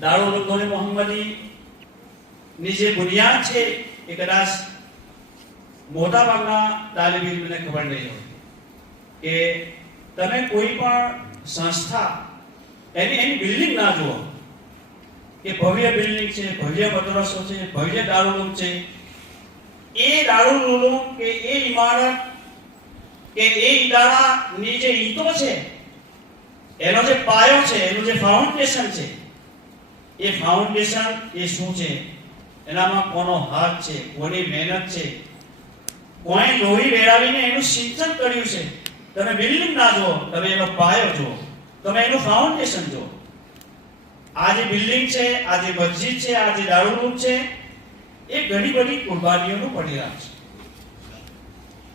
દારૂલ ઉલૂમ મોહમ્મદી ની જે બુનિયાદ છે એ કદાચ મોટા ભાગના તાલિબ ઇલ્મને ખબર નહીં હોય કે તમે કોઈ પણ સંસ્થા એની બિલ્ડિંગ ના જુઓ કે ભવ્ય બિલ્ડિંગ છે, ભવ્ય મદ્રસો છે, ભવ્ય દારૂલ ઉલૂમ છે. એ દારૂલ ઉલૂમ કે એ ઇમારત કે એ ઇદારાની જે ઈંટો છે, એનો જે પાયો છે, એનું જે ફાઉન્ડેશન છે, એ ફાઉન્ડેશન એ શું છે, એનામાં કોનો હાથ છે, કોની મહેનત છે, કોઈ લોહી વેરાવીને એનું સિંચન કર્યું છે. તમે બિલ્ડિંગ ના જુઓ, તમે એનો પાયો જુઓ, તમે એનું ફાઉન્ડેશન જુઓ. આ જે બિલ્ડિંગ છે, આ જે મસ્જિદ છે, આ જે દારૂલ ઉલૂમ છે, એ ઘણી બધી કુરબાનીઓનું પરિણામ છે.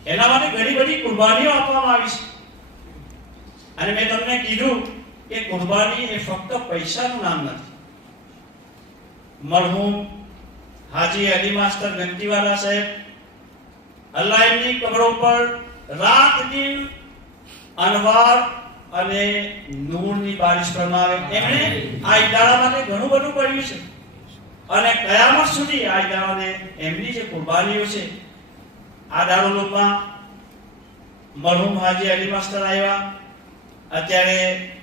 એના માટે ઘણી બધી કુરબાનીઓ આપવામાં આવી છે. અને મેં તમને કીધું કે કુરબાની એ ફક્ત પૈસાનું નામ નથી. મરહુમ હાજી અલી માસ્ટર ગંતીવાલા સાહેબ, અલ્લાહ એમની કબર ઉપર રાત દિન અનવાર અને નૂરની બારિશ ફરમાવે. એમણે આ ઇદારા માટે ઘણું બધું કર્યું છે અને કયામત સુધી આ ઇદારાને એમની જે કુરબાનીઓ છે. આ દારૂલ ઉલૂમમાં મરહુમ હાજી અલી માસ્ટર આવ્યા,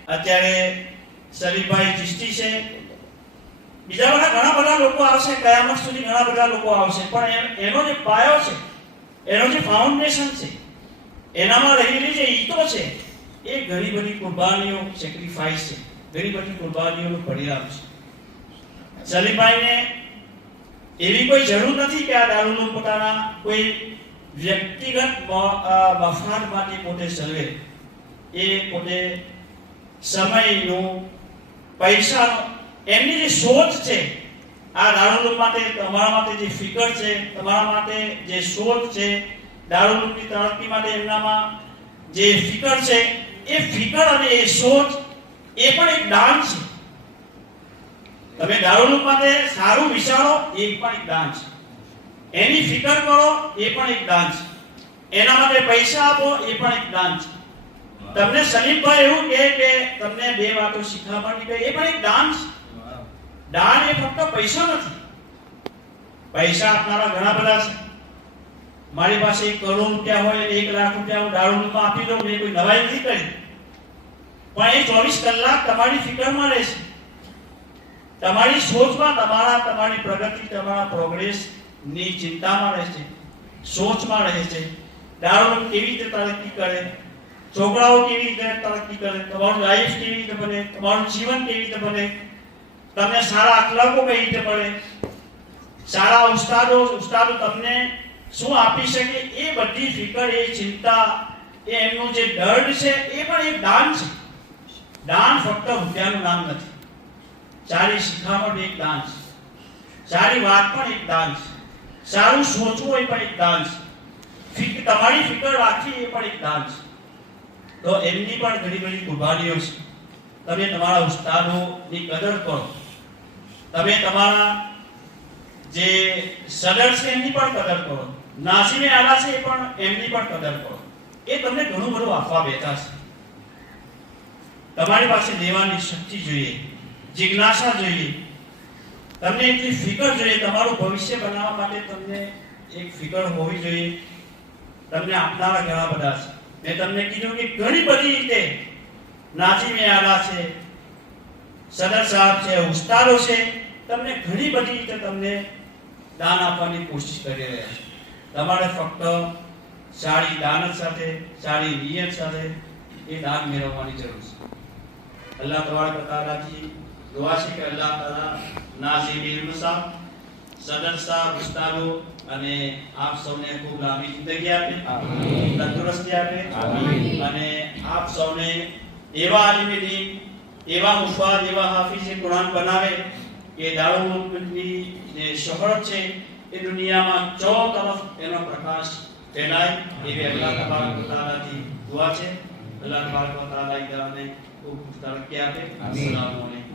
અત્યારે સલીમભાઈ ચિશ્તી છે, બીજા ઘણા બધા લોકો આવશે, કયામત સુધી ઘણા બધા લોકો આવશે. પણ એનો જે પાયો છે, એનો જે ફાઉન્ડેશન છે, એનામાં રહેલી જે ઈંટો છે, એ ઘણી બધી કુરબાનીઓ, સેક્રિફાઈસ છે, ઘણી બધી કુરબાનીઓનું પરિણામ છે. સલીમભાઈને એવી કોઈ જરૂર નથી કે આ દારૂલ ઉલૂમ પોતાના કોઈ વ્યક્તિગત મફાદ માટે પોતે ચલવે. એ પોતે સમયનું, પૈસાનું, એમની જે શોધ છે, આ દારૂલ ઉલૂમ માટે, તમારા માટે જે ફિકર છે, તમારા માટે જે શોધ છે, દારૂલ ઉલૂમની તરક્કી માટે એમનામાં જે ફિકર છે, એ ફિકર અને એ શોધ એ પણ એક દાન છે. તમે દારૂલ ઉલૂમ માટે સારું વિચારો, એ પણ એક દાન છે. એની ફિકર કરો, એ પણ એક દાન છે. એના માટે પૈસા આપો, એ પણ એક દાન છે. તમને સલીમભાઈ એવું કહે કે તમને 2 વાતો શીખવા મળી, એ પણ એક દાન છે. દાન એ ફક્ત પૈસા નથી. પૈસા આપનારા ઘણા બધા છે. મારી પાસે 1 કરોડ રૂપિયા હોય, 1 લાખ રૂપિયા હું દારૂલ ઉલૂમમાં આપી દઉં, મેં કોઈ નવાઈ નથી કરી. પણ એ 24 કલાક તમારી ફિકરમાં રહેશે, તમારી સોચમાં, તમારી પ્રગતિ, તમારા પ્રોગ્રેસ ની ચિંતામાં રહેશે, સોચમાં રહે છે. દારૂલ ઉલૂમ કેવી રીતે તરક્કી કરે, છોકરાઓ કેવી રીતે તરક્કી કરે, તમારું લાઈફ કેવી રીતે બને, તમારું જીવન કેવી રીતે બને, તમને સારા અખલાકો કઈ રીતે મળે, સારા ઉસ્તાદો તમને શું આપી શકે, એ બધી ફિકર, એ ચિંતા, એ એમનું જે દર્દ છે, એ પણ એક દાન છે. દાન ફક્ત રૂપિયાનું નામ નથી. સારી શિખામણ એક દાન છે, સારી વાત પણ એક દાન છે, સારું સોચવું એ પણ એક દાન છે, તમારી ફિકર રાખવી એ પણ એક દાન છે. તો એમની પણ ઘણી બધી કુરબાનીઓ છે. તમે તમારા ઉસ્તાદોની કદર કરો, તમે તમારા જે સદર છે એમની પણ કદર કરો, નાઝીમે આલા છે એ પણ એમની પણ કદર કરો. એ તમને ઘણું બધું આપવા બેઠા છે. તમારી પાસે લેવાની શક્તિ જોઈએ, જિજ્ઞાસા જોઈએ, તમને એટલી ફિકર જોઈએ. તમારું ભવિષ્ય બનાવવા માટે તમને એક ફિકર હોવી જોઈએ. તમને આપનારા ઘણા બધા છે. મેં તમને કીધું કે ઘણી બધી રીતે નાઝીમે આલા છે, સદર સાહેબ છે, ઉસ્તાદો છે, તમને ઘણી બધી રીતે તમને દાન આપવાની કોશિશ કરી રહ્યા છે. તમારે ફક્ત સારી દાનત સાથે, સારી નિયત સાથે એ દાન મેળવવાની જરૂર છે. અલ્લાહ તબારક વ તઆલાથી દુઆ છે કે અલ્લાહ તાલા નાઝીમ ઇલ્મ સાહેબ, સદર સાહેબ, ઉસ્તાદો અને આપ સૌને ખૂબ લાંબી જિંદગી આપે, તંદુરસ્તી આપે, અને આપ સૌને એવા આલિમે દીન, એવા મુફાદ, એવા હાફિઝે કુરાન બનાવે કે દારૂલ ઉલૂમની જે શોહરત છે એ દુનિયામાં ચારો તરફ એનો પ્રકાશ ફેલાય. એવી અલ્લાહ તબારક વ તઆલાથી દુઆ છે. અલ્લાહ તબારક વ તઆલા ઇદારાને ખૂબ તરક્કી આપે. અસ્સલામુ અલૈકુમ.